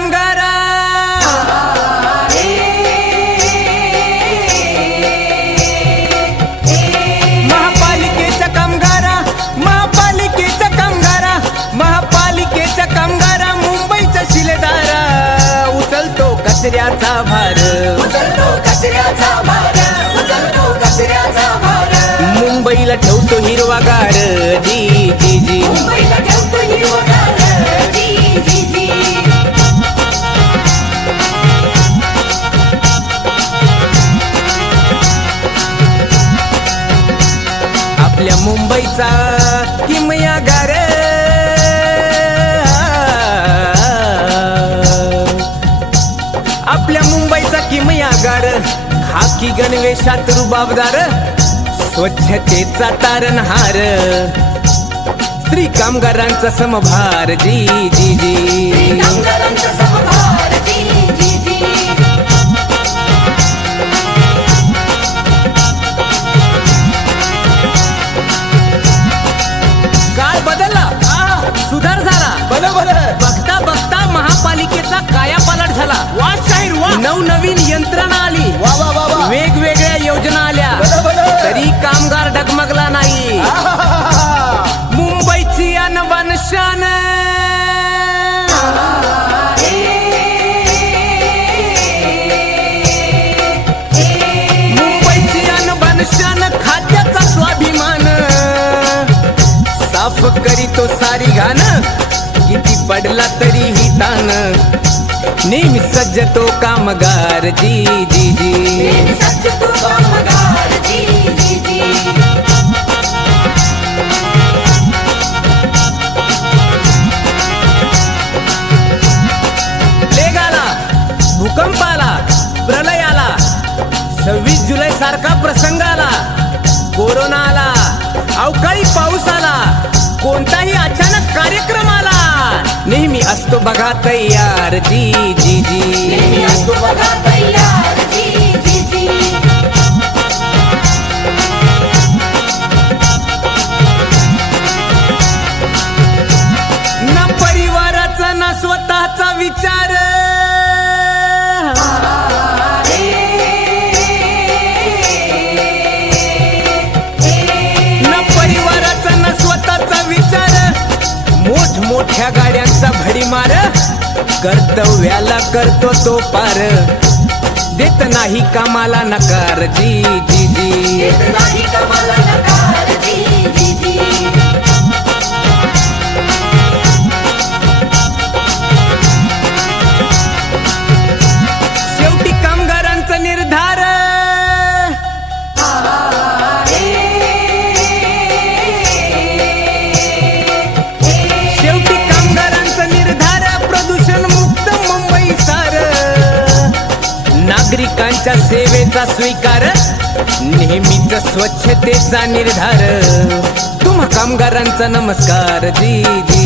कामगारा महापालिकेच्या कामगारा महापालिकेच्या कामगारा शिलेदारा. उचलतो कचऱ्याचा भार. उचलतो कचऱ्याचा भार. उचलतो कचऱ्याचा भार. मुंबईला ठेवतो हिरवागार. मुंबईचा किमयागार आपल्या मुंबईचा किमया गार खाकी गणवेशात रुबाबदार स्वच्छतेचा तारणहार स्त्री कामगारांचा समभार जी जी बघता बघता महापालिकेचा कायापालट झाला. वा शाहीर वा नवनवीन यंत्रणा पडला तरीही तान नेहमी सज्ज तो कामगार जी जी जी. भूकंप आला प्रलय आला सव्वीस जुलै सारखा प्रसंग आला कोरोना आला अवकाळी पाऊस आला कोणताही अचानक कार्यक्रम आला असतो बघा तयार जी जी जी। असतो बघा तयार जी जी जी। ना परिवाराचा ना स्वतःचा विचार मोठ्या गाड्यांचा भडीमार कर्तव्याला करतो तो पार. देत नाही कामाला नकार. जी जी जी. देत नाही कामाला नकार. नागरिकांच्या सेवेचा स्वीकार. नेहमीच स्वच्छतेचा निर्धार. तुम्हा कामगारांचा नमस्कार जी जी.